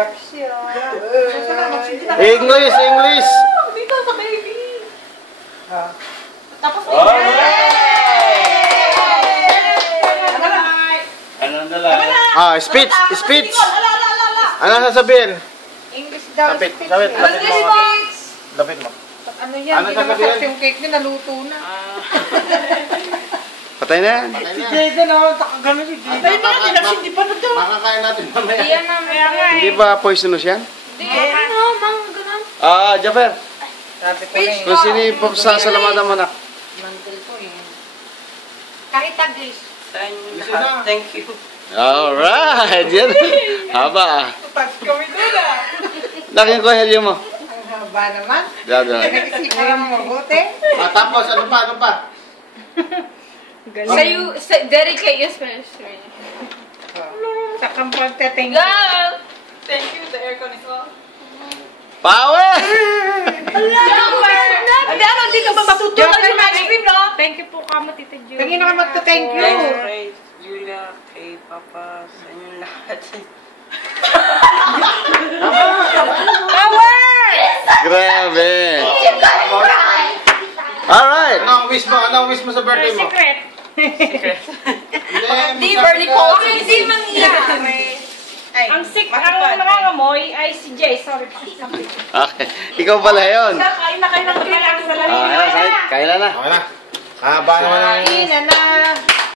Iyak siya. English, English. Dito sa baby. Tapos Ano na lang? Speech, speech. Ano sasabihin? English daw. Lapit, lapit, lapit mo. Lapit mo. Ano yan? Hindi na masarap yung cake niya, naluto na. Patay na yan. Si Jaden naman, takagano si Jaden. Patay na, hindi pa na to. Makakain natin mamaya. Iyan naman. Hindi ba poisonous yan? Hindi. Ano, mga ganun. Jaffer. Speech Kung sino yung sasalamatan mo na. Mantel ko eh. Kahit taglis. Thank you. Alright. Yan. Haba. Touch kami doon ah. Laking ko helyo mo. Ang haba naman. Diyan. Nag-isipan mo mabuti. Tapos, ano pa? dedicate your Spanish to me. Sa kampante, thank you. Go! Thank you, the aircon is off. Power! Hindi, ano, hindi ka ba matutunan yung ice cream, no? Thank you po kamo, Tita Julia. Kanina ka magta-thank you. Kay Julia, kay Papa, sa inyo lahat. Power! Grabe. Alright. Anong wish mo? Anong wish mo sa birthday mo? Secret. Hindi, Bernie Cole. Hindi mangyari. Ang nangangamoy ay si Jay. Sorry pa. Okay. Ikaw pala yun. Kain na kayo ng kailangan sa lamig. Kailan na? Okay na. Haba naman. Kain na.